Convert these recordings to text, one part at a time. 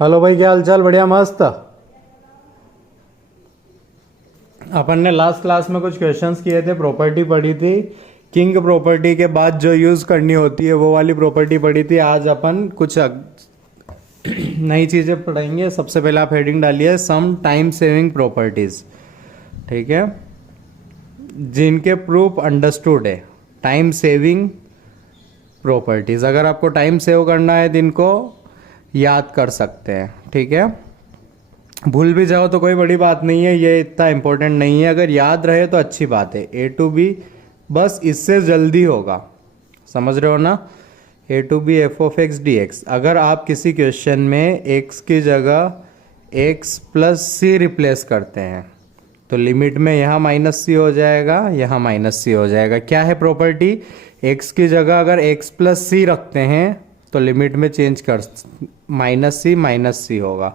Hello भाई, क्या हाल चाल? बढ़िया मस्त। अपन ने लास्ट क्लास में कुछ क्वेश्चंस किए थे, प्रॉपर्टी पढ़ी थी। किंग प्रॉपर्टी के बाद जो यूज़ करनी होती है वो वाली प्रॉपर्टी पढ़ी थी। आज अपन कुछ नई चीज़ें पढ़ेंगे। सबसे पहले आप हेडिंग डालिए सम टाइम सेविंग प्रॉपर्टीज़। ठीक है, जिनके प्रूफ अंडरस्टूड है। टाइम सेविंग प्रॉपर्टीज़, अगर आपको टाइम सेव करना है तो इनको याद कर सकते हैं। ठीक है, भूल भी जाओ तो कोई बड़ी बात नहीं है, ये इतना इंपॉर्टेंट नहीं है। अगर याद रहे तो अच्छी बात है। ए टू बी, बस इससे जल्दी होगा। समझ रहे हो ना? A to B F of x D X. अगर आप किसी क्वेश्चन में एक्स की जगह एक्स प्लस सी रिप्लेस करते हैं तो लिमिट में यहाँ माइनस सी हो जाएगा, यहाँ माइनस सी हो जाएगा। क्या है प्रॉपर्टी? एक्स की जगह अगर एक्स प्लस सी रखते हैं तो लिमिट में चेंज कर माइनस सी होगा।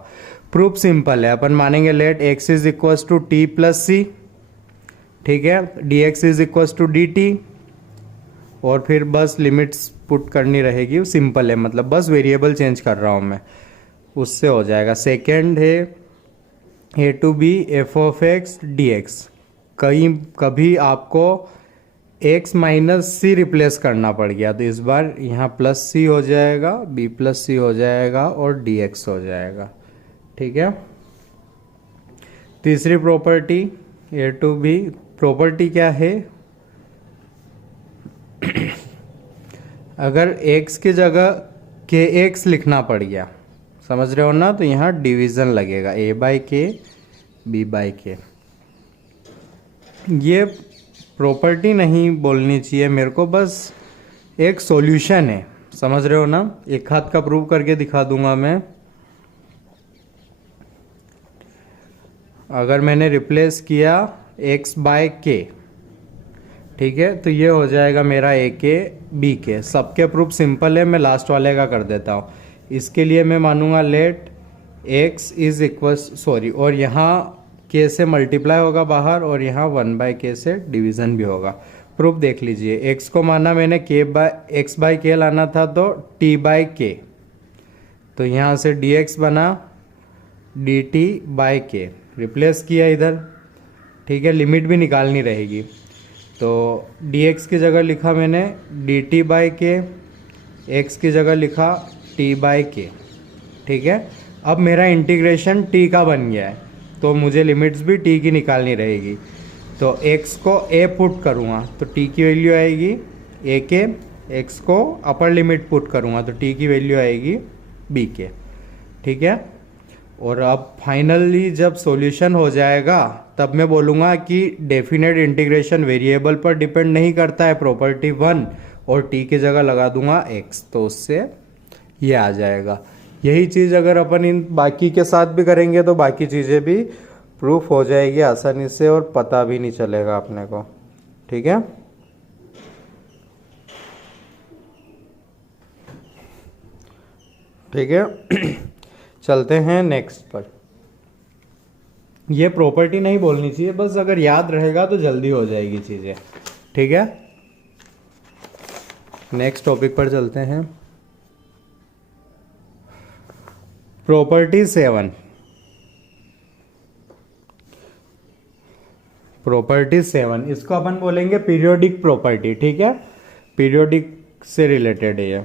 प्रूफ सिंपल है, अपन मानेंगे let X is equal to T plus C. ठीक है, D X is equal to D T, और फिर बस लिमिट्स पुट करनी रहेगी। सिंपल है, मतलब बस वेरिएबल चेंज कर रहा हूँ मैं, उससे हो जाएगा। सेकेंड है ए to B F of x D X. कभी आपको एक्स माइनस सी रिप्लेस करना पड़ गया तो इस बार यहाँ प्लस सी हो जाएगा, बी प्लस सी हो जाएगा और डी एक्स हो जाएगा। ठीक है, तीसरी property A to B. Property क्या है? अगर x की जगह के एक्स लिखना पड़ गया, समझ रहे हो ना, तो यहाँ डिवीज़न लगेगा a बाई के बी बाई के। ये प्रॉपर्टी नहीं बोलनी चाहिए मेरे को, बस एक सॉल्यूशन है। समझ रहे हो ना? एक हाथ का प्रूव करके दिखा दूंगा मैं। अगर मैंने रिप्लेस किया x बाय के, ठीक है, तो ये हो जाएगा मेरा ए के बी के। सबके प्रूफ सिंपल है, मैं लास्ट वाले का कर देता हूँ। इसके लिए मैं मानूंगा let x is equal sorry, और यहाँ के से मल्टीप्लाई होगा बाहर, और यहाँ 1/k से डिवीज़न भी होगा। प्रूफ देख लीजिए, x को माना मैंने x बाई के लाना था तो t बाई के, तो यहाँ से dx बना dt बाई के, रिप्लेस किया इधर। ठीक है, लिमिट भी निकालनी रहेगी तो dx की जगह लिखा मैंने dt बाई के, x की जगह लिखा t बाई के। ठीक है, अब मेरा इंटीग्रेशन t का बन गया है तो मुझे लिमिट्स भी t की निकालनी रहेगी। तो x को a पुट करूँगा तो t की वैल्यू आएगी a के, x को अपर लिमिट पुट करूँगा तो t की वैल्यू आएगी b के। ठीक है, और अब फाइनली जब सॉल्यूशन हो जाएगा तब मैं बोलूँगा कि डेफिनेट इंटीग्रेशन वेरिएबल पर डिपेंड नहीं करता है, प्रॉपर्टी 1, और t की जगह लगा दूंगा x, तो उससे ये आ जाएगा। यही चीज़ अगर अपन इन बाकी के साथ भी करेंगे तो बाकी चीज़ें भी प्रूफ हो जाएगी आसानी से और पता भी नहीं चलेगा अपने को। ठीक है, ठीक है। चलते हैं नेक्स्ट पर। ये प्रॉपर्टी नहीं बोलनी चाहिए, बस अगर याद रहेगा तो जल्दी हो जाएगी चीज़ें। ठीक है, नेक्स्ट टॉपिक पर चलते हैं। प्रॉपर्टी 7। प्रॉपर्टी 7 इसको अपन बोलेंगे पीरियोडिक प्रॉपर्टी। ठीक है, पीरियोडिक से रिलेटेड है ये,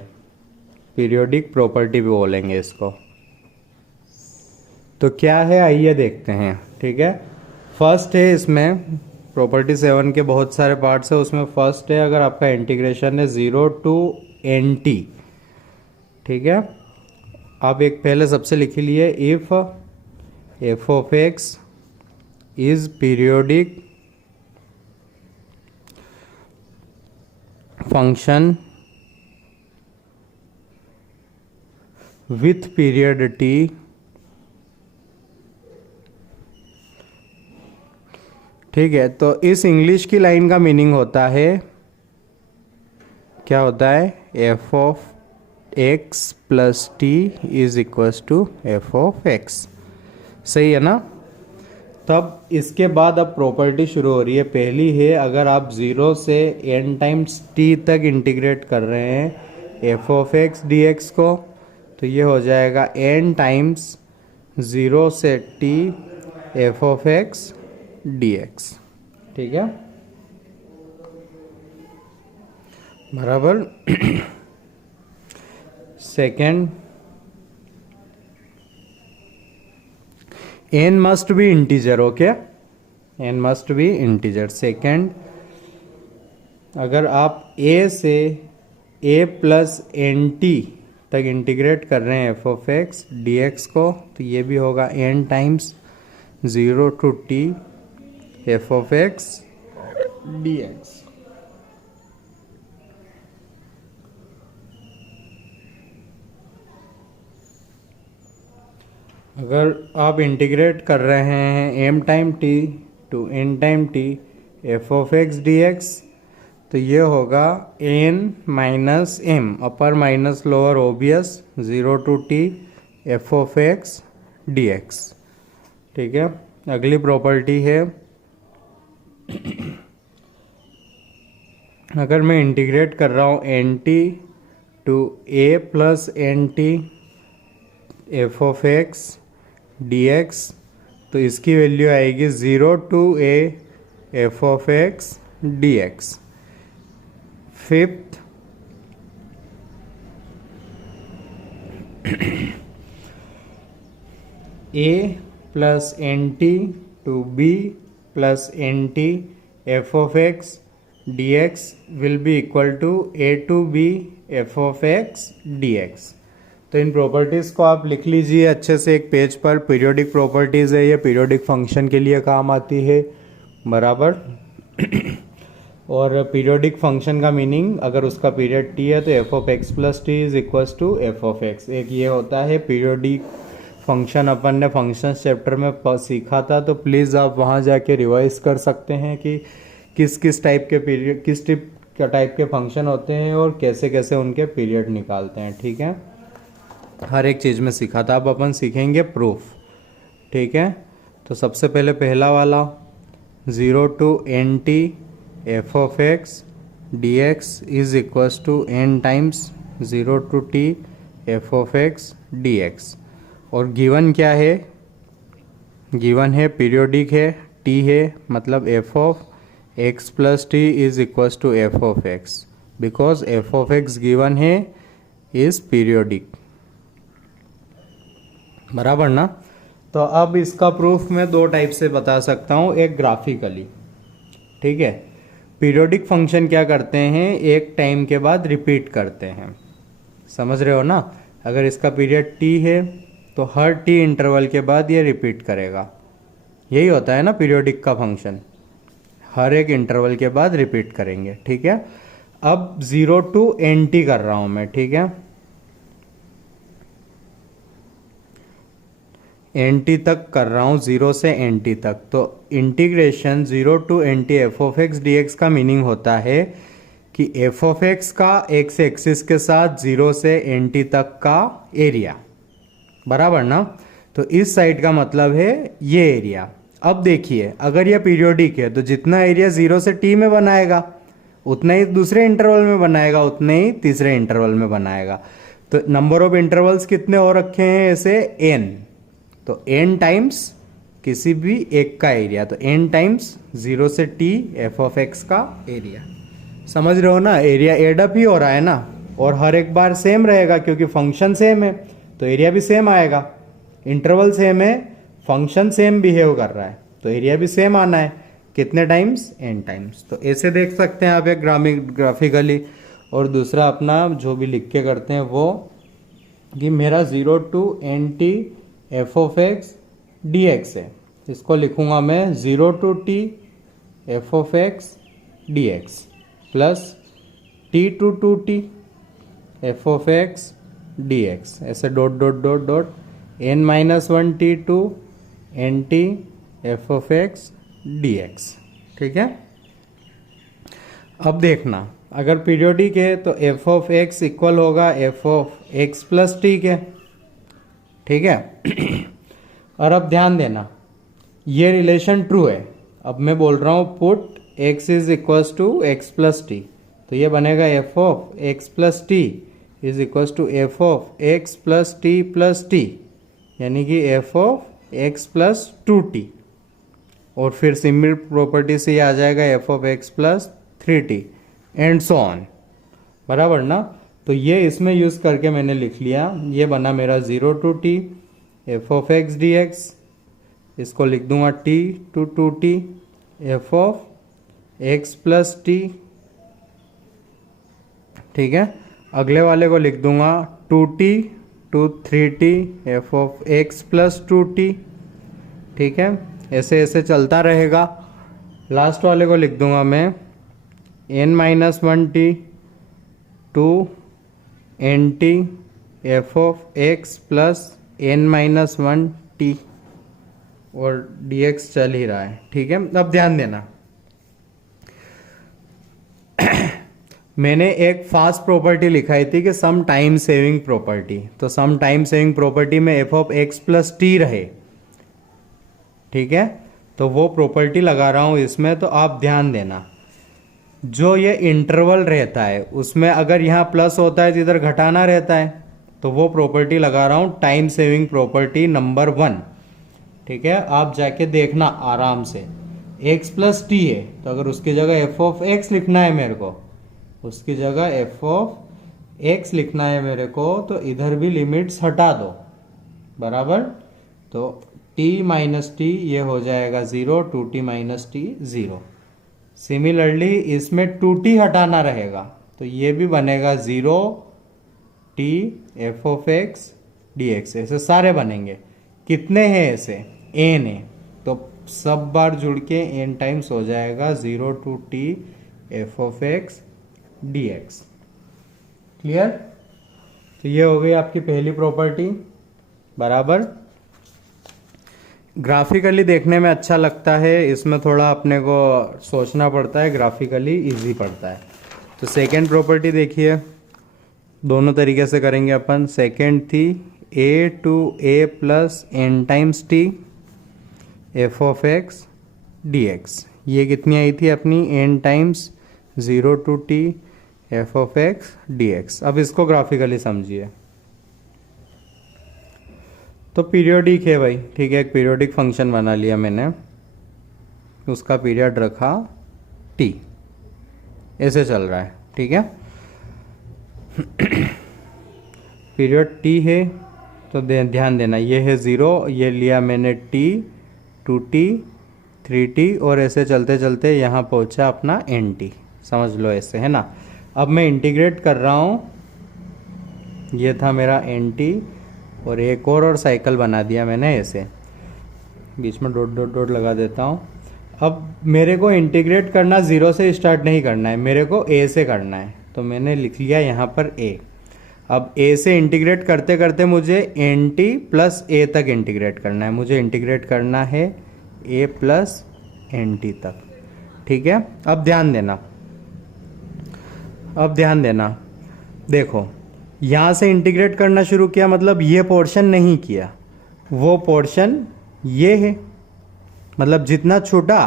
पीरियोडिक प्रॉपर्टी भी बोलेंगे इसको। तो क्या है आइए देखते हैं। ठीक है, फर्स्ट है इसमें प्रॉपर्टी 7 के बहुत सारे पार्ट्स है, उसमें फर्स्ट है अगर आपका इंटीग्रेशन है 0 टू NT। ठीक है, आप एक पहले सबसे लिख लिए, if f of x is periodic function with period t ठीक है, तो इस इंग्लिश की लाइन का मीनिंग होता है, क्या होता है, f of x plus T is equals to F of x। सही है ना? तब इसके बाद अब प्रॉपर्टी शुरू हो रही है। पहली है अगर आप 0 से n टाइम्स t तक इंटीग्रेट कर रहे हैं f ऑफ x dx को, तो ये हो जाएगा n टाइम्स 0 से t F of x D x. ठीक है, बराबर। Second, n must be integer. Okay, n must be integer. Second, अगर आप a से a प्लस एन टी तक इंटीग्रेट कर रहे हैं F of x D X को, तो ये भी होगा n times 0 to t F of x D X. अगर आप इंटीग्रेट कर रहे हैं m time t to n time t F of x D x, तो ये होगा n minus m upper minus lower obvious 0 to t F of x D x. ठीक है, अगली प्रॉपर्टी है, अगर मैं इंटीग्रेट कर रहा हूँ N T to a plus N T F of x D x, तो इसकी वैल्यू आएगी 0 to a F of x D X. Fifth, a plus N T to b plus N T F of x D X will be equal to a to b F of x D x. तो इन properties को आप लिख लीजिए अच्छे से एक page पर। पीरियोडिक प्रॉपर्टीज़ है, ये पीरियोडिक फंक्शन के लिए काम आती है, बराबर। और पीरियोडिक फंक्शन का मीनिंग, अगर उसका पीरियड t है तो F of x plus T is equals to F of X. एक ये होता है पीरियोडिक फंक्शन, अपन ने फंक्शन चैप्टर में सीखा था, तो प्लीज़ आप वहाँ जाके रिवाइज कर सकते हैं कि किस किस टाइप के पीरियड, किस टाइप के फंक्शन होते हैं और कैसे कैसे उनके पीरियड निकालते हैं। ठीक है, हर एक चीज़ में सीखा था। अब अपन सीखेंगे प्रूफ। ठीक है, तो सबसे पहले पहला वाला 0 to N T F of x D X is equals to n times 0 to t F of x D X. और गिवन क्या है, गिवन है पीरियोडिक है, t है, मतलब F of x plus T is equals to F of X, because F of X given है is periodic, बराबर ना। तो अब इसका प्रूफ मैं दो टाइप से बता सकता हूँ, एक ग्राफिकली। ठीक है, पीरियोडिक फंक्शन क्या करते हैं, एक टाइम के बाद रिपीट करते हैं, समझ रहे हो ना। अगर इसका पीरियड t है तो हर t इंटरवल के बाद ये रिपीट करेगा, यही होता है ना पीरियोडिक का फंक्शन, हर एक इंटरवल के बाद रिपीट करेंगे। ठीक है, अब 0 टू एन टी कर रहा हूँ मैं। ठीक है, एन टी तक कर रहा हूँ, 0 से एन टी तक। तो integration 0 to N T F of x D X का मीनिंग होता है कि एफ ऑफ एक्स का एक्स एक्सिस के साथ 0 से एन टी तक का एरिया, बराबर ना। तो इस साइड का मतलब है ये एरिया। अब देखिए, अगर यह पीरियोडिक है तो जितना एरिया 0 से t में बनाएगा उतना ही दूसरे इंटरवल में बनाएगा, उतने ही तीसरे इंटरवल में बनाएगा। तो नंबर ऑफ इंटरवल्स कितने हो रखे हैं ऐसे, n। तो n टाइम्स किसी भी एक का एरिया, तो n टाइम्स 0 से t एफ ऑफ एक्स का एरिया। समझ रहे हो ना, एरिया एडअप ही हो रहा है ना, और हर एक बार सेम रहेगा क्योंकि फंक्शन सेम है तो एरिया भी सेम आएगा। इंटरवल सेम है, फंक्शन सेम बिहेव कर रहा है, तो एरिया भी सेम आना है। कितने टाइम्स, n टाइम्स। तो ऐसे देख सकते हैं आप एक ग्राफिकली। और दूसरा अपना जो भी लिख के करते हैं वो कि मेरा 0 to N T F of x D X है, इसको लिखूंगा मैं 0 to T F of x D X plus T to T F of x D X, ऐसे dot dot dot dot n minus 1 T to N T F of x D x. ठीक है, अब देखना, अगर periodic है तो F of X equal होगा F of x plus T के। ठीक है, और अब ध्यान देना, ये रिलेशन ट्रू है। अब मैं बोल रहा हूँ put x is equals to X plus T, तो ये बनेगा F of x plus T is equal to F of x plus T, यानी कि F of x plus 2t, और फिर सिमिलर प्रॉपर्टी से ये आ जाएगा F of x plus 3t and so on, बराबर ना। तो ये इसमें यूज़ करके मैंने लिख लिया, ये बना मेरा 0 to T F of x D X, इसको लिख दूंगा t to 2t F of x plus T, ठीक है। अगले वाले को लिख दूंगा 2t to 3t F of x plus 2t, ठीक है। ऐसे ऐसे चलता रहेगा। लास्ट वाले को लिख दूंगा मैं n-1t to nt F of x plus n-1t, और dx चल ही रहा है, ठीक है। अब ध्यान देना, मैंने एक फास्ट प्रॉपर्टी लिखाई थी कि सम टाइम सेविंग प्रॉपर्टी, तो सम टाइम सेविंग प्रॉपर्टी में F of x plus T रहे, ठीक है। तो वो प्रॉपर्टी लगा रहा हूँ इसमें। तो आप ध्यान देना, जो ये इंटरवल रहता है उसमें अगर यहाँ प्लस होता है तो इधर घटाना रहता है, तो वो प्रॉपर्टी लगा रहा हूँ टाइम सेविंग प्रॉपर्टी नंबर 1, ठीक है। आप जाके देखना आराम से, x प्लस टी है तो अगर उसकी जगह एफ ऑफ एक्स लिखना है मेरे को, उसकी जगह एफ ऑफ एक्स लिखना है मेरे को, तो इधर भी लिमिट्स हटा दो, बराबर। तो t माइनस टी ये हो जाएगा 0, 2t माइनस टी 0। सिमिलरली इसमें 2t हटाना रहेगा, तो ये भी बनेगा 0t F of x D X, ऐसे सारे बनेंगे। कितने हैं ऐसे? n है, तो सब बार जुड़ के n टाइम्स हो जाएगा 0 to t F of x D x. Clear? तो ये हो गई आपकी पहली प्रॉपर्टी, बराबर। ग्राफिकली देखने में अच्छा लगता है, इसमें थोड़ा अपने को सोचना पड़ता है, ग्राफिकली इजी पड़ता है। तो सेकेंड प्रॉपर्टी देखिए, दोनों तरीके से करेंगे अपन। सेकेंड थी a to a plus n times T F of x D X. ये कितनी आई थी अपनी? n times 0 to t F of x D X. अब इसको ग्राफिकली समझिए। तो पीरियोडिक है भाई, ठीक है। एक पीरियोडिक फंक्शन बना लिया मैंने, उसका पीरियड रखा t, ऐसे चल रहा है, ठीक है। पीरियड t है तो ध्यान देना, ये है 0, ये लिया मैंने t, 2t, 3t, और ऐसे चलते चलते यहाँ पहुँचा अपना nt, समझ लो ऐसे, है ना। अब मैं इंटीग्रेट कर रहा हूँ, ये था मेरा nt, और एक और साइकिल बना दिया मैंने ऐसे, बीच में डॉट डॉट डॉट लगा देता हूँ। अब मेरे को इंटीग्रेट करना 0 से स्टार्ट नहीं करना है, मेरे को a से करना है, तो मैंने लिख लिया यहाँ पर a। अब a से इंटीग्रेट करते करते मुझे nt प्लस a तक इंटीग्रेट करना है, मुझे इंटीग्रेट करना है a प्लस nt तक, ठीक है। अब ध्यान देना, अब ध्यान देना, देखो यहाँ से इंटीग्रेट करना शुरू किया, मतलब ये पोर्शन नहीं किया, वो पोर्शन ये है, मतलब जितना छूटा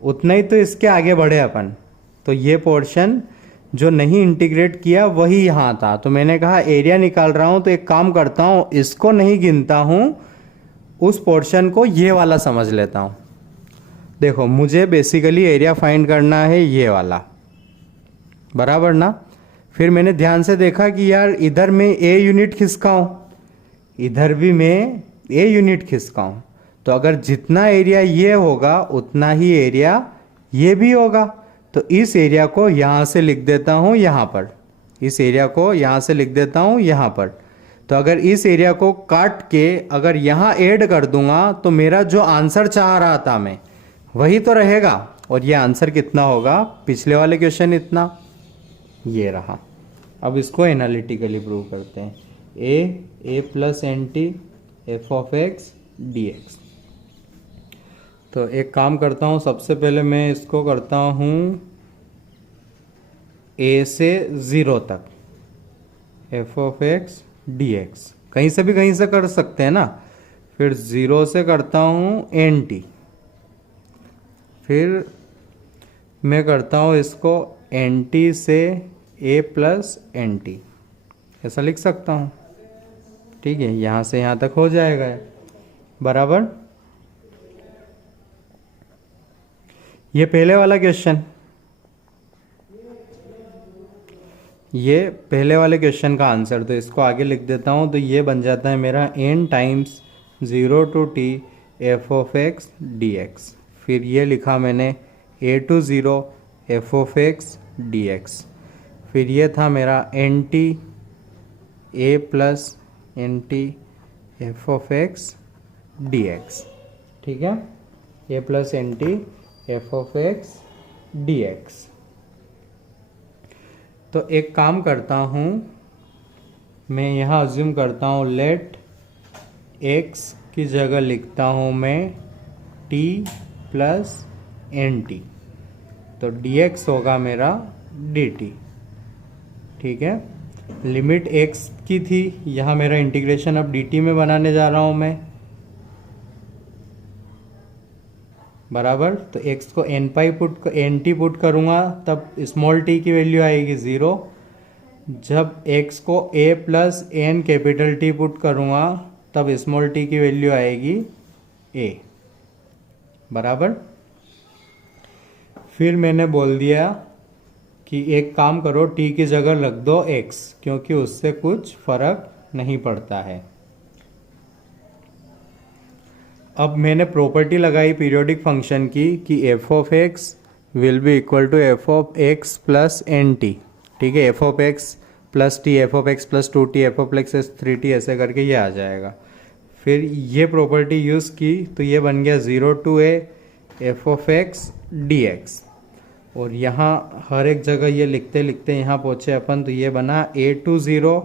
उतना ही तो इसके आगे बढ़े अपन। तो ये पोर्शन जो नहीं इंटीग्रेट किया वही यहाँ था, तो मैंने कहा एरिया निकाल रहा हूँ तो एक काम करता हूँ, इसको नहीं गिनता हूँ, उस पोर्शन को ये वाला समझ लेता हूँ। देखो मुझे बेसिकली एरिया फाइंड करना है ये वाला, बराबर ना। फिर मैंने ध्यान से देखा कि यार इधर मैं a यूनिट खिसकाऊँ, इधर भी मैं a यूनिट खिसकाऊँ, तो अगर जितना एरिया ये होगा उतना ही एरिया ये भी होगा। तो इस एरिया को यहाँ से लिख देता हूँ यहाँ पर, इस एरिया को यहाँ से लिख देता हूँ यहाँ पर। तो अगर इस एरिया को काट के अगर यहाँ ऐड कर दूंगा तो मेरा जो आंसर चाह रहा था मैं वही तो रहेगा, और ये आंसर कितना होगा? पिछले वाले क्वेश्चन इतना, ये रहा। अब इसको एनालिटिकली प्रूव करते हैं, a plus N T F of x D x. तो एक काम करता हूँ, सबसे पहले मैं इसको करता हूँ a से 0 तक F of x D x, कहीं से भी कहीं से कर सकते हैं ना। फिर 0 से करता हूँ एन टी, फिर मैं करता हूँ इसको एन टी से a प्लस एन टी, ऐसा लिख सकता हूँ। ठीक है, यहाँ से यहाँ तक हो जाएगा बराबर। ये पहले वाला क्वेश्चन, ये पहले वाले क्वेश्चन का आंसर, तो इसको आगे लिख देता हूँ। तो ये बन जाता है मेरा n times 0 to t f of x dx। फिर ये लिखा मैंने a to 0 f of x dx। फिर ये था मेरा nt a plus nt f of x dx। ठीक है, a plus nt f of x dx। तो एक काम करता हूँ, मैं यहाँ अज्यूम करता हूँ लेट x की जगह लिखता हूँ मैं t प्लस एन टी, तो dx होगा मेरा dt। ठीक है, लिमिट x की थी, यहाँ मेरा इंटीग्रेशन अब dt में बनाने जा रहा हूँ मैं बराबर। तो x को एन टी पुट करूँगा तब स्मॉल t की वैल्यू आएगी 0। जब x को a plus N capital T put करूँगा तब स्मॉल t की वैल्यू आएगी a बराबर। फिर मैंने बोल दिया कि एक काम करो, t की जगह रख दो x, क्योंकि उससे कुछ फर्क नहीं पड़ता है। अब मैंने प्रॉपर्टी लगाई पीरियोडिक फंक्शन की कि f of x will be equal to f of x plus N T. ठीक है, f of x plus T, f of x plus 2t, f of x 3t, ऐसे करके ये आ जाएगा। फिर ये प्रॉपर्टी यूज़ की तो ये बन गया 0 to a f of x dx। और यहाँ हर एक जगह ये लिखते लिखते यहाँ पहुँचे अपन, तो ये बना a to 0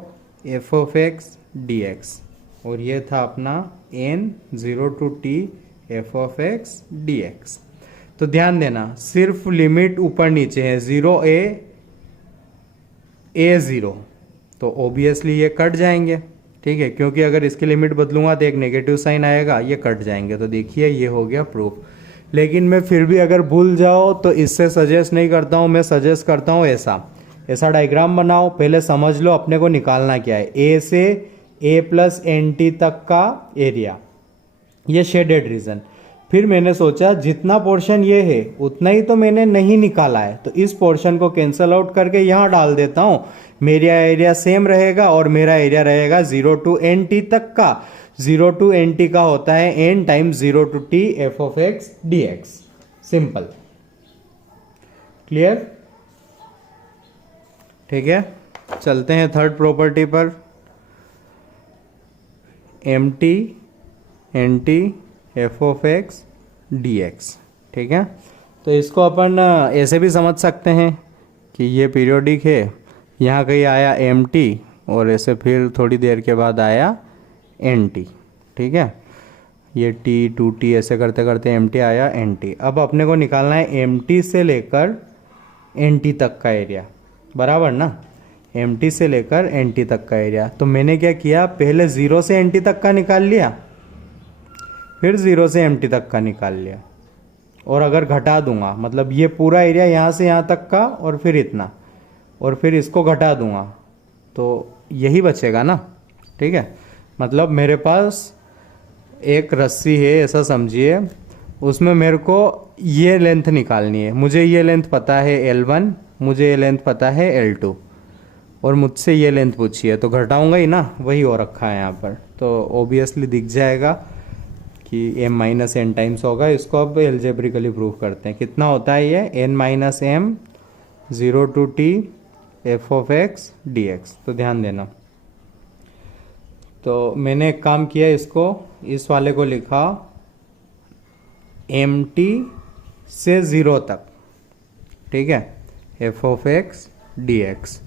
f of x dx। और ये था अपना n 0 to t f of x dx। तो ध्यान देना, सिर्फ लिमिट ऊपर नीचे है, 0a a0, तो ओबियसली ये कट जाएंगे। ठीक है, क्योंकि अगर इसकी लिमिट बदलूंगा तो एक नेगेटिव साइन आएगा, ये कट जाएंगे। तो देखिए ये हो गया प्रूफ। लेकिन मैं फिर भी अगर भूल जाओ तो इससे सजेस्ट नहीं करता हूँ, मैं सजेस्ट करता हूँ ऐसा डायग्राम बनाओ, पहले समझ लो अपने को निकालना क्या है। ए से a प्लस एन टी तक का एरिया, ये शेडेड रीजन। फिर मैंने सोचा जितना पोर्शन ये है उतना ही तो मैंने नहीं निकाला है, तो इस पोर्शन को कैंसल आउट करके यहाँ डाल देता हूँ। मेरा एरिया सेम रहेगा और मेरा एरिया रहेगा 0 to एन टी तक का। 0 to एन टी का होता है n times 0 to t f of x dx। Simple, clear? ठीक है, चलते हैं थर्ड प्रॉपर्टी पर। M T N T F of x D x. ठीक है, तो इसको अपन ऐसे भी समझ सकते हैं कि ये पीरियोडिक है, यहाँ कहीं आया एम टी और ऐसे फिर थोड़ी देर के बाद आया एन टी। ठीक है, ये टी 2t ऐसे करते करते एम टी आया एन टी। अब अपने को निकालना है एम टी से लेकर एन टी तक का एरिया, बराबर ना? एम टी से लेकर एन टी तक का एरिया। तो मैंने क्या किया, पहले 0 से एन टी तक का निकाल लिया, फिर 0 से एम टी तक का निकाल लिया। और अगर घटा दूंगा, मतलब ये पूरा एरिया यहाँ से यहाँ तक का और फिर इतना, और फिर इसको घटा दूंगा तो यही बचेगा ना। ठीक है, मतलब मेरे पास एक रस्सी है ऐसा समझिए, उसमें मेरे को ये लेंथ निकालनी है। मुझे ये लेंथ पता है L1, मुझे ये लेंथ पता है L2, और मुझसे ये लेंथ पूछी है, तो घटाऊंगा ही ना, वही हो रखा है यहाँ पर। तो ओबियसली दिख जाएगा कि m माइनस एन टाइम्स होगा। इसको अब एल्जेब्रिकली प्रूव करते हैं। कितना होता है ये, n minus M 0 to t f of x dx। तो ध्यान देना, तो मैंने एक काम किया, इसको इस वाले को लिखा एम टी से 0 तक। ठीक है, f ऑफ x dx।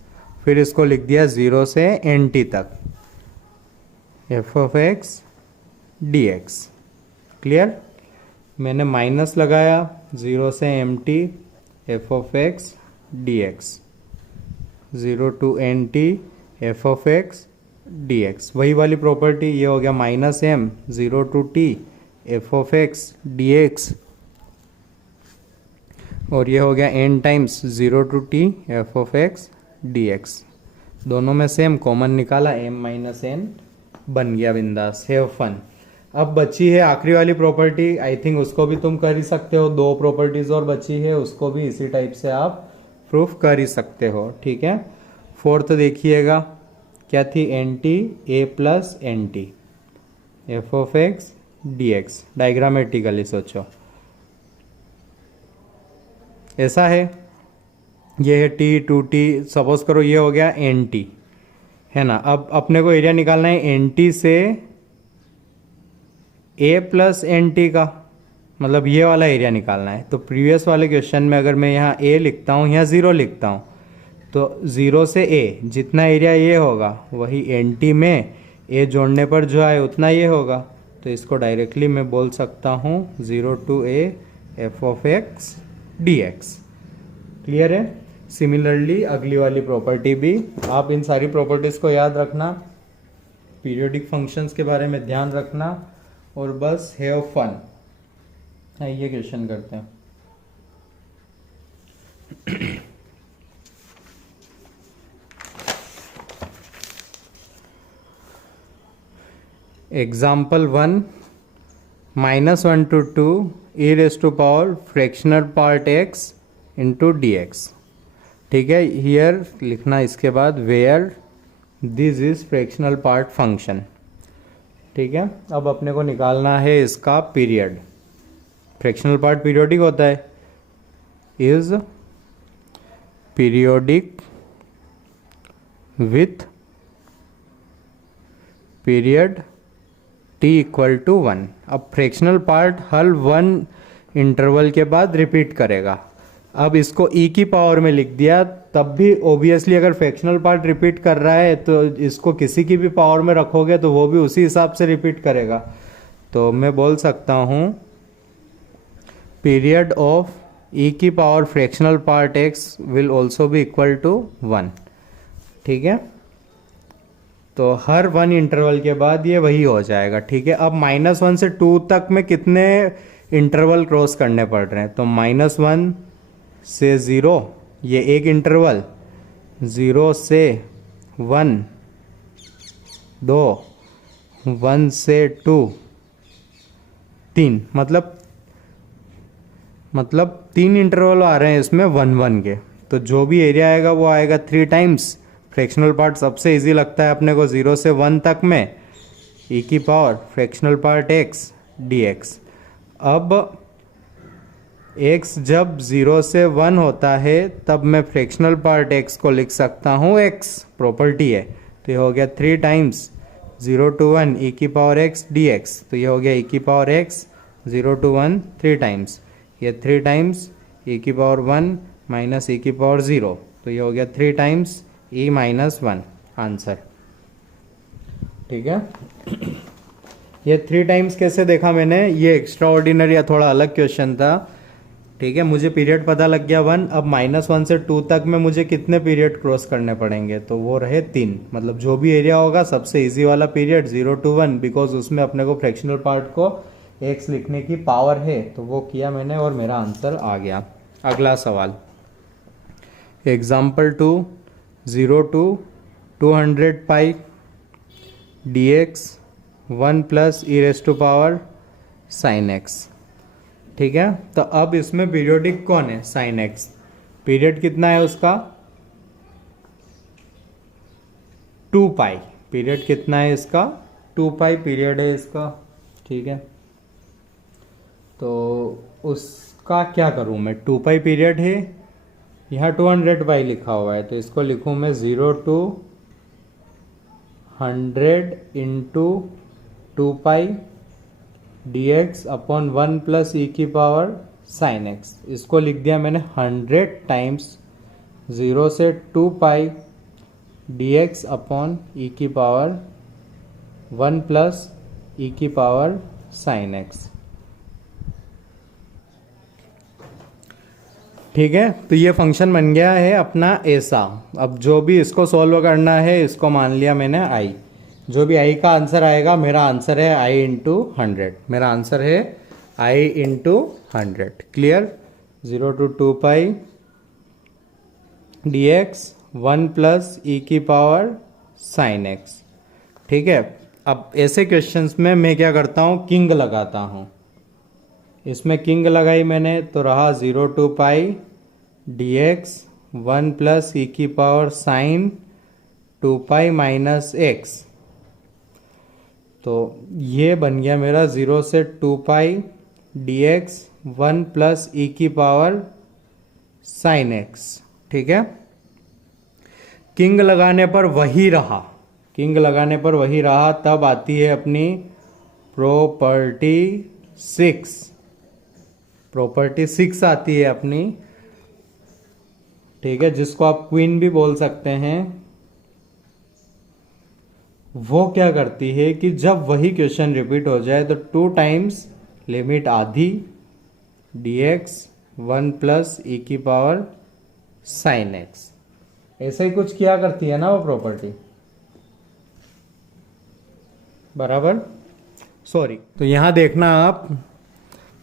फिर इसको लिख दिया 0 से एन टी तक f of x dx। Clear? मैंने माइनस लगाया 0 से m t f of x dx, 0 to n t f of x dx। वही वाली प्रॉपर्टी, ये हो गया minus M 0 to t f of x dx, और ये हो गया n times 0 to t f of x dx। दोनों में सेम, कॉमन निकाला, m-n बन गया, बिंदास, हैव फन। अब बची है आखिरी वाली प्रॉपर्टी, आई थिंक उसको भी तुम कर ही सकते हो, दो प्रॉपर्टीज और बची है, उसको भी इसी टाइप से आप प्रूफ कर ही सकते हो, ठीक है। फोर्थ देखिएगा, क्या थी, n t a plus N T F of x D x, diagrammatically सोचो, ऐसा है, ये है टी, टू टी, सपोज करो ये हो गया एन टी, है ना। अब अपने को एरिया निकालना है एन टी से ए प्लस एन टी का, मतलब ये वाला एरिया निकालना है। तो प्रीवियस वाले क्वेश्चन में अगर मैं यहाँ ए लिखता हूँ, यहाँ ज़ीरो लिखता हूँ, तो ज़ीरो से ए जितना एरिया ये होगा वही एन टी में ए जोड़ने पर जो आए उतना ये होगा। तो इसको डायरेक्टली मैं बोल सकता हूँ 0 to a f of x D x. Clear है। सिमिलरली अगली वाली प्रॉपर्टी भी, आप इन सारी प्रॉपर्टीज़ को याद रखना, पीरियोडिक फंक्शंस के बारे में ध्यान रखना, और बस हैव फन। ये क्वेश्चन करते हैं। Example 1, -1 to 2 e raised to power fractional part x into d x. ठीक है, हियर लिखना इसके बाद where this is fractional part function. ठीक है, अब अपने को निकालना है इसका पीरियड। फ्रैक्शनल पार्ट पीरियोडिक होता है, is periodic with period t equal to 1। अब फ्रैक्शनल पार्ट हर 1 इंटरवल के बाद रिपीट करेगा। अब इसको e की पावर में लिख दिया, तब भी ओबियसली अगर फ्रैक्शनल पार्ट रिपीट कर रहा है तो इसको किसी की भी पावर में रखोगे तो वो भी उसी हिसाब से रिपीट करेगा। तो मैं बोल सकता हूँ पीरियड ऑफ e की power fractional part x will also भी इक्वल टू 1। ठीक है, तो हर 1 इंटरवल के बाद ये वही हो जाएगा। ठीक है, अब -1 से 2 तक में कितने इंटरवल क्रॉस करने पड़ रहे हैं, तो -1 से 0 ये एक इंटरवल, 0 से 1 2, 1 से 2 3, मतलब 3 इंटरवल आ रहे हैं इसमें 1 1 के। तो जो भी एरिया आएगा वो आएगा 3 टाइम्स। फ्रैक्शनल पार्ट सबसे इजी लगता है अपने को 0 से 1 तक में, e की power fractional part x dx। अब x जब 0 से 1 होता है तब मैं फ्रैक्शनल पार्ट x को लिख सकता हूँ x, प्रॉपर्टी है। तो ये हो गया 3 टाइम्स 0 to 1 e की पावर x dx। तो ये हो गया e की पावर x 0 to 1 3 टाइम्स, ये 3 टाइम्स e की पावर 1 माइनस e की पावर 0। तो ये हो गया 3 टाइम्स e माइनस 1 आंसर। ठीक है, ये 3 टाइम्स कैसे देखा मैंने, ये एक्स्ट्रा ऑर्डिनरी या थोड़ा अलग क्वेश्चन था। ठीक है, मुझे पीरियड पता लग गया 1। अब -1 से 2 तक में मुझे कितने पीरियड क्रॉस करने पड़ेंगे, तो वो रहे 3। मतलब जो भी एरिया होगा सबसे इजी वाला पीरियड 0 to 1, बिकॉज उसमें अपने को फ्रैक्शनल पार्ट को x लिखने की पावर है, तो वो किया मैंने और मेरा आंसर आ गया। अगला सवाल, example 2, 0 to 200 pi dx 1 plus e raise to power sine x. ठीक है, तो अब इसमें पीरियोडिक कौन है, साइन एक्स। पीरियड कितना है उसका 2 पाई, पीरियड कितना है इसका 2 पाई पीरियड है इसका। ठीक है, तो उसका क्या करूं मैं, 2 पाई पीरियड है, यहाँ 200 पाई लिखा हुआ है, तो इसको लिखूँ मैं 0 to 100 into 2 pi dx upon 1 plus e की पावर साइन एक्स। इसको लिख दिया मैंने 100 टाइम्स 0 से 2 पाई dx अपॉन ई की पावर 1 प्लस ई की पावर साइन एक्स। ठीक है, तो ये फंक्शन बन गया है अपना ऐसा। अब जो भी इसको सॉल्व करना है, इसको मान लिया मैंने i, जो भी i का आंसर आएगा, मेरा आंसर है i इंटू 100, मेरा आंसर है i into 100। Clear, 0 to 2 pi dx 1 plus e की पावर साइन एक्स। ठीक है, अब ऐसे क्वेश्चंस में मैं क्या करता हूँ, किंग लगाता हूँ। इसमें किंग लगाई मैंने तो रहा 0 to pi d x 1 plus e की power sine 2 pi minus x. तो ये बन गया मेरा 0 से 2 pi d x 1 plus e की पावर साइन एक्स। ठीक है, किंग लगाने पर वही रहा, किंग लगाने पर वही रहा। तब आती है अपनी प्रॉपर्टी 6, प्रॉपर्टी 6 आती है अपनी। ठीक है, जिसको आप क्वीन भी बोल सकते हैं। वो क्या करती है कि जब वही क्वेश्चन रिपीट हो जाए तो 2 टाइम्स लिमिट आधी डी एक्स 1 प्लस ई की पावर साइन एक्स, ऐसा ही कुछ किया करती है ना वो प्रॉपर्टी, बराबर। सॉरी, तो यहां देखना आप,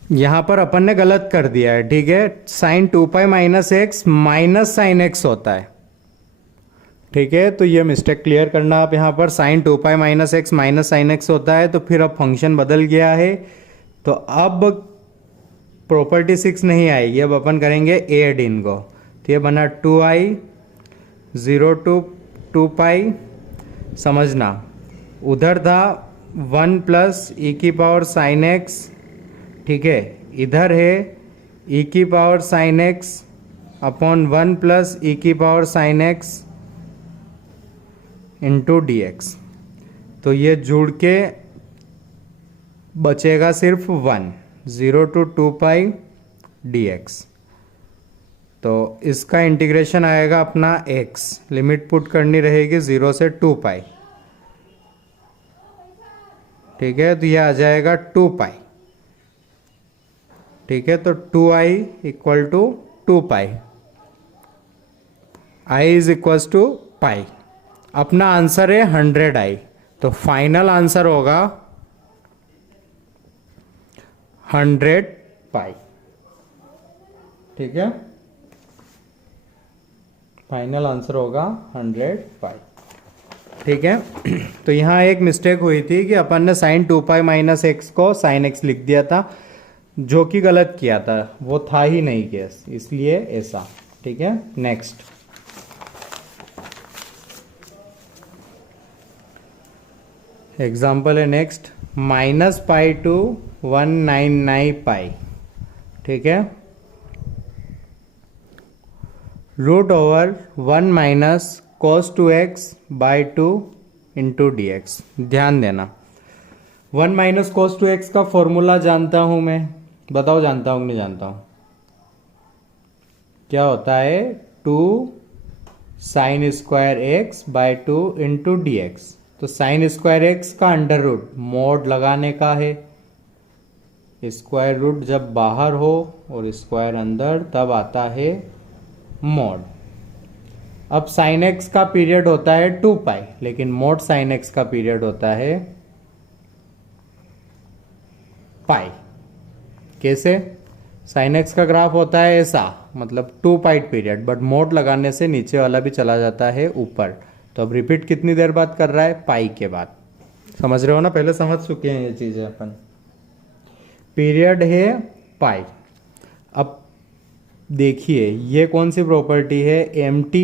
यहां पर अपन ने गलत कर दिया है। ठीक है, sine 2 pi minus x minus sine x होता है। ठीक है, तो ये मिस्टेक क्लियर करना आप। यहाँ पर sine 2 pi minus x minus sine x होता है, तो फिर अब फंक्शन बदल गया है। तो अब प्रॉपर्टी 6 नहीं आएगी, अब अपन करेंगे एड इनको। तो ये बना 2i 0 टू 2 पाई। समझना, उधर था 1 प्लस ई की पावर साइन एक्स। ठीक है, इधर है ई की power sine x upon 1 plus e की power sine x into d x. तो ये जुड़ के बचेगा सिर्फ 1, 0 टू 2 पाई डी एक्स। तो इसका इंटीग्रेशन आएगा अपना x, लिमिट पुट करनी रहेगी 0 से 2 पाई। ठीक है, तो ये आ जाएगा 2 पाई। ठीक है, तो 2i equal to 2 pi, i is equal to pi. अपना आंसर है 100i, तो फाइनल आंसर होगा 100 पाई। ठीक है, फाइनल आंसर होगा 100 पाई। ठीक है, तो यहाँ एक मिस्टेक हुई थी कि अपन ने साइन 2 पाई माइनस एक्स को साइन एक्स लिख दिया था, जो कि गलत किया था, वो था ही नहीं केस, इसलिए ऐसा। ठीक है, नेक्स्ट एग्जाम्पल है next, minus pi to 199 pi. ठीक है, root over 1 minus cos 2x by 2 into d x. ध्यान देना, 1 माइनस कॉस 2x का फॉर्मूला जानता हूं मैं, बताओ जानता हूं कि नहीं जानता हूं। क्या होता है, 2 sine square x by 2 into d x. तो साइन स्क्वायर एक्स का अंडर रूट मोड लगाने का है। स्क्वायर रूट जब बाहर हो और स्क्वायर अंदर, तब आता है मोड। अब साइन एक्स का पीरियड होता है 2 पाई, लेकिन मोड साइन एक्स का पीरियड होता है पाई। कैसे, साइन एक्स का ग्राफ होता है ऐसा, मतलब 2 पाई पीरियड, बट मोड लगाने से नीचे वाला भी चला जाता है ऊपर। तो अब रिपीट कितनी देर बाद कर रहा है, पाई के बाद। समझ रहे हो ना, पहले समझ चुके हैं ये चीजें अपन। पीरियड है पाई। अब देखिए ये कौन सी प्रॉपर्टी है, m t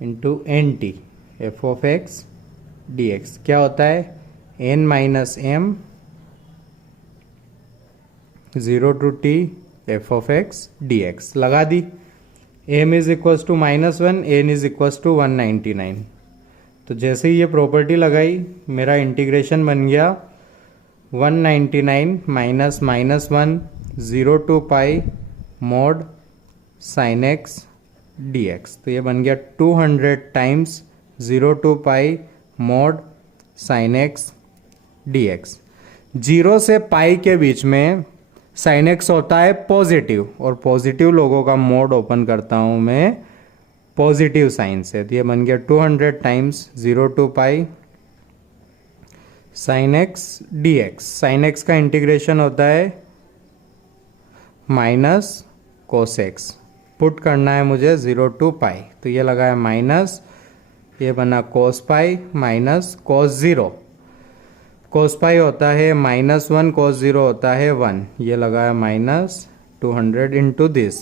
into n T F of x D x. क्या होता है, n minus M 0 to T F of x D x. लगा दी, m is equal to -1, n is equal to 199। तो जैसे ही ये प्रॉपर्टी लगाई, मेरा इंटीग्रेशन बन गया 199 minus -1 0 to pi mod sine x D x. तो ये बन गया 200 times 0 to pi mod sine x D x. 0 से पाई के बीच में साइन एक्स होता है पॉजिटिव, और पॉजिटिव लोगों का मोड ओपन करता हूं मैं पॉजिटिव साइन से। तो ये बन गया 200 times 0 to pi sine x D x. Sine x का इंटीग्रेशन होता है माइनस कोस एक्स पुट करना है मुझे 0 to पाई, तो ये लगा है माइनस, ये बना कोस पाई माइनस कोस 0। कोस पाई होता है -1, कोस 0 होता है 1, ये लगा है minus 200 into this.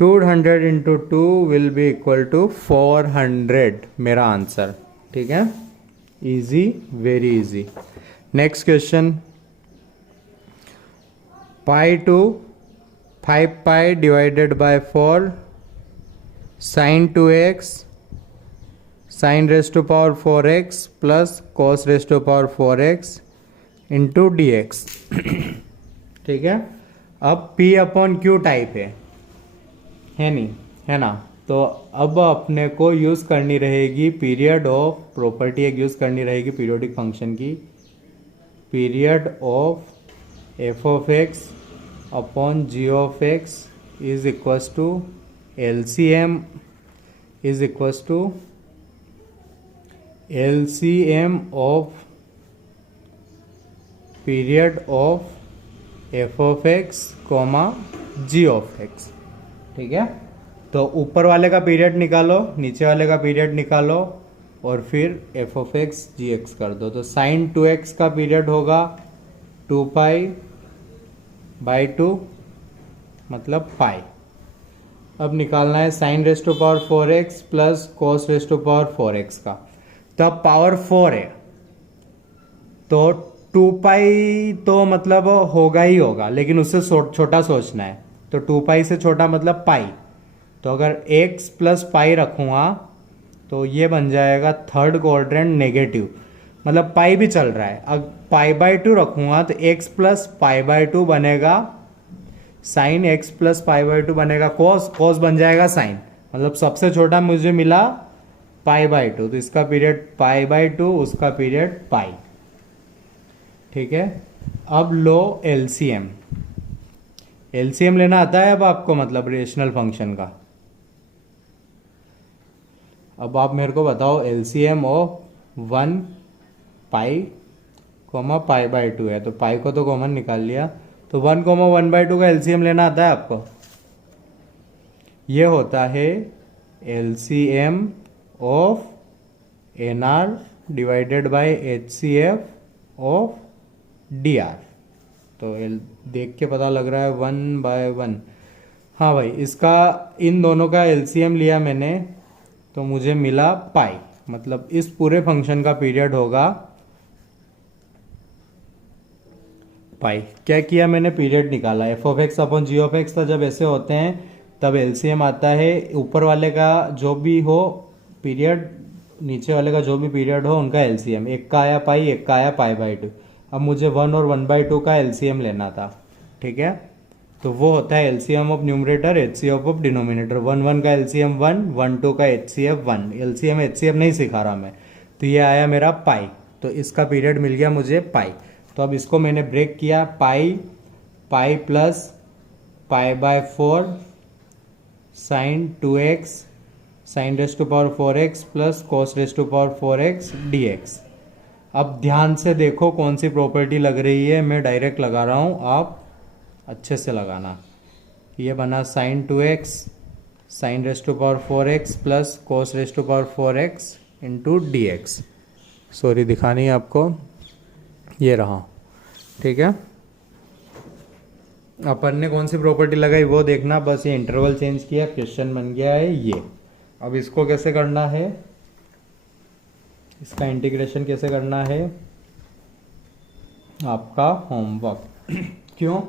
200 into 2 will be equal to 400, मेरा आंसर। ठीक है, easy, very easy. Next question, pi to 5 pi divided by 4 sine 2x sine raise to power 4x plus cos raise to power 4x into d x. ठीक है, अब P upon Q type है नहीं, है ना? तो अब अपने को यूज़ करनी रहेगी पीरियड ऑफ प्रॉपर्टी, एक यूज़ करनी रहेगी पीरियोडिक फंक्शन की, period of f of x upon g of x is equals to LCM is equals to LCM of period of f of x comma g of x. ठीक है, तो ऊपर वाले का पीरियड निकालो, नीचे वाले का पीरियड निकालो और फिर f of x g x कर दो। तो साइन 2x का पीरियड होगा 2 पाई बाई 2 मतलब पाई। अब निकालना है sine raise to power 4x plus cos raise to power 4x का। तो अब पावर 4 है तो 2 पाई तो मतलब होगा ही होगा, लेकिन उससे छोटा सोचना है। तो 2 पाई से छोटा मतलब पाई। तो अगर x प्लस पाई रखूँगा तो ये बन जाएगा थर्ड क्वाड्रेंट नेगेटिव, मतलब पाई भी चल रहा है। अब पाई बाई 2 रखूँगा तो x प्लस पाई बाई 2 बनेगा sine, x plus pi by 2 बनेगा कॉस, कॉस बन जाएगा साइन, मतलब सबसे छोटा मुझे मिला पाई बाई 2। तो इसका पीरियड पाई बाई 2, उसका पीरियड पाई। ठीक है, अब लो LCM। LCM लेना आता है अब आपको, मतलब रेशनल फंक्शन का। अब आप मेरे को बताओ LCM of 1 pi comma pi by 2 है, तो पाई को तो कॉमन निकाल लिया, तो 1 कॉमा 1 बाई 2 का LCM लेना आता है आपको। ये होता है LCM of NR divided by HCF of DR। तो देख के पता लग रहा है 1/1। हाँ भाई, इसका इन दोनों का LCM लिया मैंने तो मुझे मिला पाई, मतलब इस पूरे फंक्शन का पीरियड होगा पाई। क्या किया मैंने, पीरियड निकाला। F of x upon g of x था, जब ऐसे होते हैं तब LCM आता है ऊपर वाले का जो भी हो पीरियड, नीचे वाले का जो भी पीरियड हो उनका LCM। एक का आया पाई, एक का आया पाई बाई 2। अब मुझे 1 और 1/2 का LCM लेना था। ठीक है, तो वो होता है LCM of numerator HCF of denominator. 1 का LCM 1, 1 का HCF 1। LCM HCF नहीं सिखा रहा मैं। तो ये आया मेरा पाई, तो इसका पीरियड मिल गया मुझे पाई। तो अब इसको मैंने ब्रेक किया, pi pi plus pi by 4 sine 2x sine raise to power 4x plus cos raise to power 4x dx। अब ध्यान से देखो कौन सी प्रॉपर्टी लग रही है, मैं डायरेक्ट लगा रहा हूँ, आप अच्छे से लगाना। ये बना sine 2x sine raise to power 4x plus cos raise to power 4x into d x. Sorry दिखानी है आपको, ये रहा। ठीक है, अपन ने कौन सी प्रॉपर्टी लगाई वो देखना, बस ये इंटरवल चेंज किया, क्वेश्चन बन गया है ये। अब इसको कैसे करना है, इसका इंटीग्रेशन कैसे करना है, आपका होमवर्क। क्यों?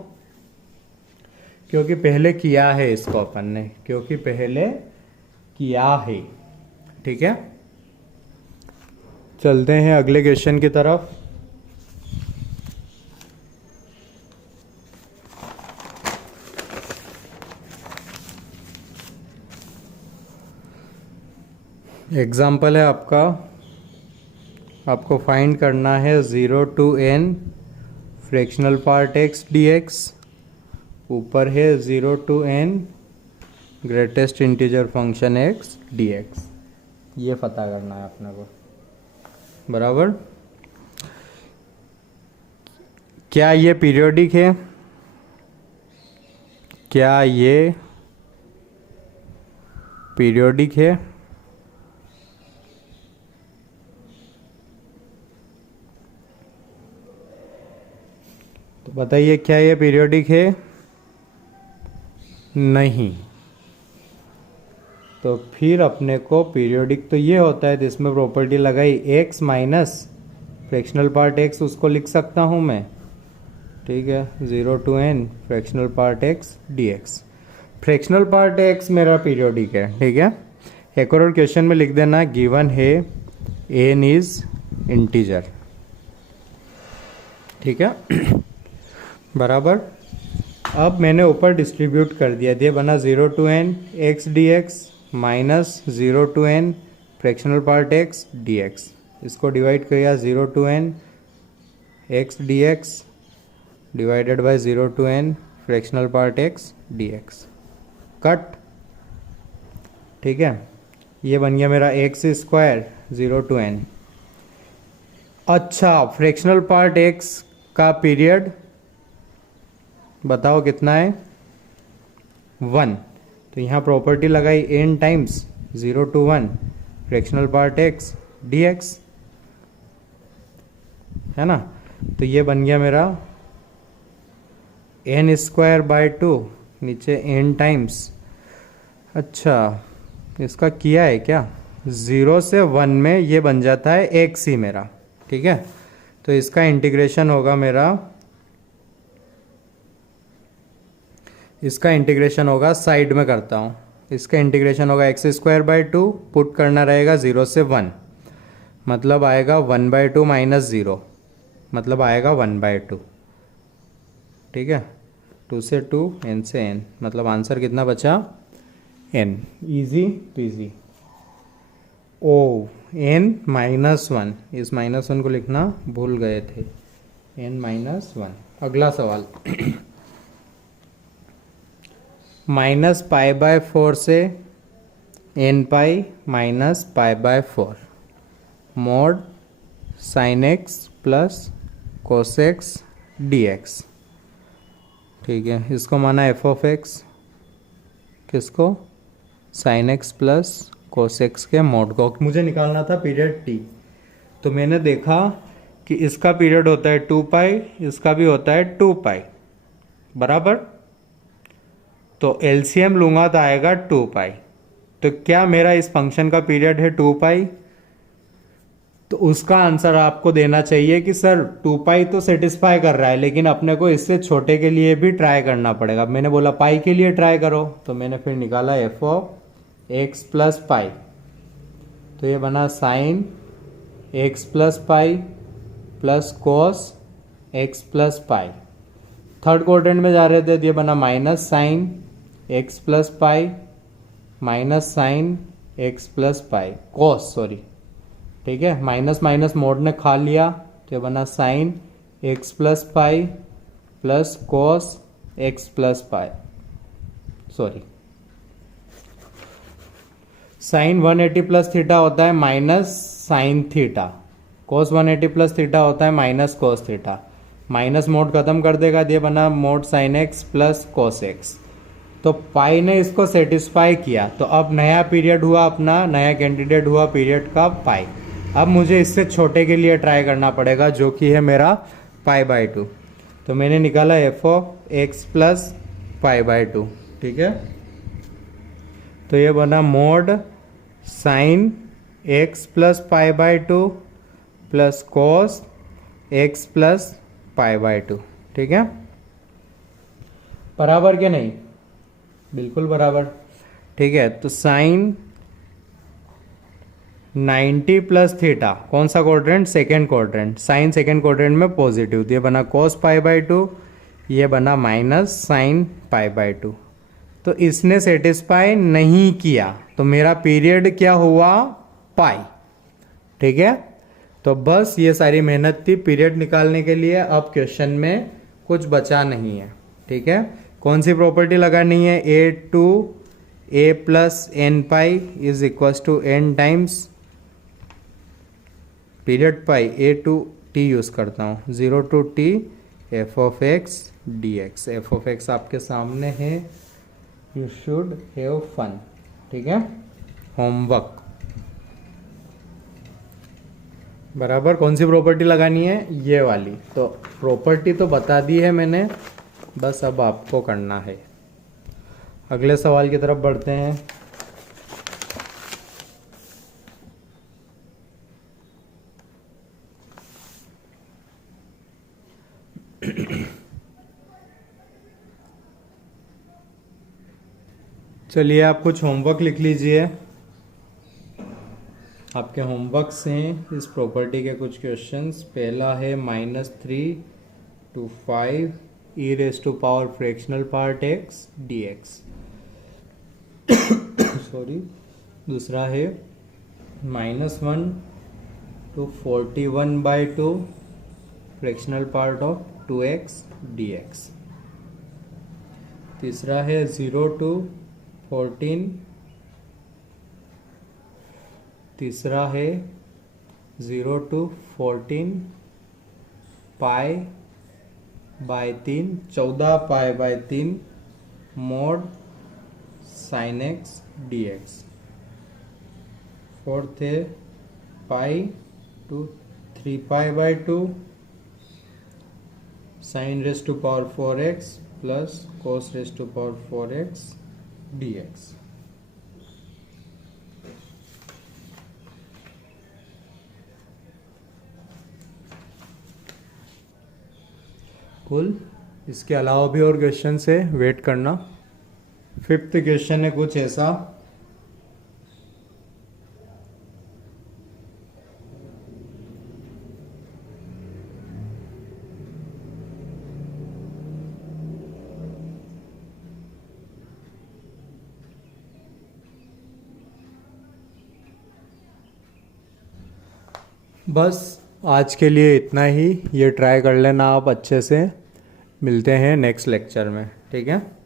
क्योंकि पहले किया है इसको अपन ने, क्योंकि पहले किया है। ठीक है, चलते हैं अगले क्वेश्चन की तरफ। एग्जाम्पल है आपको फाइंड करना है 0 to n fractional part x dx। ऊपर है 0 to n greatest integer function x dx। ये पता करना है अपने को, बराबर। क्या ये पीरियोडिक है? क्या ये पीरियोडिक है, तो बताइए क्या ये पीरियोडिक है? नहीं। तो फिर अपने को पीरियोडिक तो ये होता है जिसमें प्रॉपर्टी लगाई x minus fractional part x, उसको लिख सकता हूँ मैं, ठीक है, 0 to n fractional part x dx। Fractional part x मेरा पीरियोडिक है, ठीक है। एक और क्वेश्चन में लिख देना गिवन है n इज इंटीजर, ठीक है। बराबर। अब मैंने ऊपर डिस्ट्रीब्यूट कर दिया, ये बना 0 to n x dx minus 0 to n fractional part x dx। इसको डिवाइड किया 0 to n x dx divided by 0 to n fractional part x dx, cut, ठीक है। ये बन गया मेरा x स्क्वायर 0 to n। अच्छा, फ्रैक्शनल पार्ट x का पीरियड बताओ कितना है? 1। तो यहाँ प्रॉपर्टी लगाई n times 0 to 1 fractional part x dx, है ना। तो ये बन गया मेरा n स्क्वायर बाय 2, नीचे n टाइम्स, अच्छा इसका किया है क्या, 0 से 1 में ये बन जाता है x ही मेरा, ठीक है। तो इसका इंटीग्रेशन होगा मेरा, इसका इंटीग्रेशन होगा, साइड में करता हूँ, इसका इंटीग्रेशन होगा x स्क्वायर बाय 2, पुट करना रहेगा 0 से 1, मतलब आएगा 1 बाय 2 माइनस 0, मतलब आएगा 1 बाय 2, ठीक है। 2 से 2, n से n, मतलब आंसर कितना बचा? n। Easy peasy. ओ n माइनस 1, इस माइनस 1 को लिखना भूल गए थे, n माइनस 1। अगला सवाल माइनस पाई बाय 4 से n pi minus pi by 4 mode sine x plus cos x D x, ठीक है। इसको माना एफ ऑफ एक्स, किसको? Sign x plus cos x के मोड को। मुझे निकालना था पीरियड t, तो मैंने देखा कि इसका पीरियड होता है 2 पाई, इसका भी होता है 2 पाई, बराबर। तो एलसीएम लूंगा तो आएगा 2 पाई। तो क्या मेरा इस फंक्शन का पीरियड है 2 पाई? तो उसका आंसर आपको देना चाहिए कि सर 2 पाई तो सेटिस्फाई कर रहा है, लेकिन अपने को इससे छोटे के लिए भी ट्राई करना पड़ेगा। मैंने बोला पाई के लिए ट्राई करो, तो मैंने फिर निकाला f of x plus pi, तो ये बना sine x plus pi plus cos x plus pi. Third quadrant में जा रहे थे तो ये बना minus sine x plus pi minus sine x plus pi cos, sorry, ठीक है। माइनस माइनस मोड ने खा लिया, तो ये बना sine x plus pi plus cos x plus pi, sorry, sine 180 plus theta होता है minus sine theta, cos 180 plus theta होता है minus cos theta. Minus mod खत्म कर देगा, ये बना mod sine x plus cos x. तो पाई ने इसको सेटिस्फाई किया, तो अब नया पीरियड हुआ, अपना नया कैंडिडेट हुआ पीरियड का पाई। अब मुझे इससे छोटे के लिए ट्राई करना पड़ेगा, जो कि है मेरा पाई बाय 2। तो मैंने निकाला f of x plus pi bye 2, ठीक है। तो ये बना mod sine x plus pi bye 2 plus cos x plus pi bye 2, ठीक है। बराबर क्या नहीं? बिल्कुल बराबर, ठीक है। तो साइन 90 प्लस थीटा, कौन सा quadrant? Second quadrant. Sine second quadrant में पॉजिटिव, तो ये बना कोस पाई बाय 2, ये बना माइनस साइन पाई बाय 2। तो इसने सेटिस्फाई नहीं किया, तो मेरा पीरियड क्या हुआ? पाई, ठीक है। तो बस ये सारी मेहनत थी पीरियड निकालने के लिए। अब क्वेश्चन में कुछ बचा नहीं है, ठीक है। कौन सी प्रॉपर्टी लगानी है? ए to a plus n pi is equal to n times period pi a to t use करता हूँ, 0 to T F of x D x. F of x आपके सामने है, यू शुड हैव फन, ठीक है। Homework बराबर कौन सी प्रॉपर्टी लगानी है, ये वाली। तो प्रॉपर्टी तो बता दी है मैंने, बस अब आपको करना है। अगले सवाल की तरफ बढ़ते हैं। चलिए आप कुछ होमवर्क लिख लीजिए। आपके होमवर्क से इस प्रॉपर्टी के कुछ क्वेश्चंस। पहला है -3 to 5 e⁻⁴ fractional part x dx। Sorry. दूसरा है -1 to 41/2 fractional part of 2x dx। तीसरा है 0 to 14। तीसरा है 0 to 14 π/3 14π/3 mod sin x dx। Fourth है π to 3π/2 sin⁻⁴x plus cos⁻⁴x dx। कुल इसके अलावा भी और क्वेश्चन है, वेट करना। फिफ्थ क्वेश्चन है कुछ ऐसा। बस आज के लिए इतना ही। ये ट्राई कर लेना आप अच्छे से। मिलते हैं नेक्स्ट लेक्चर में, ठीक है।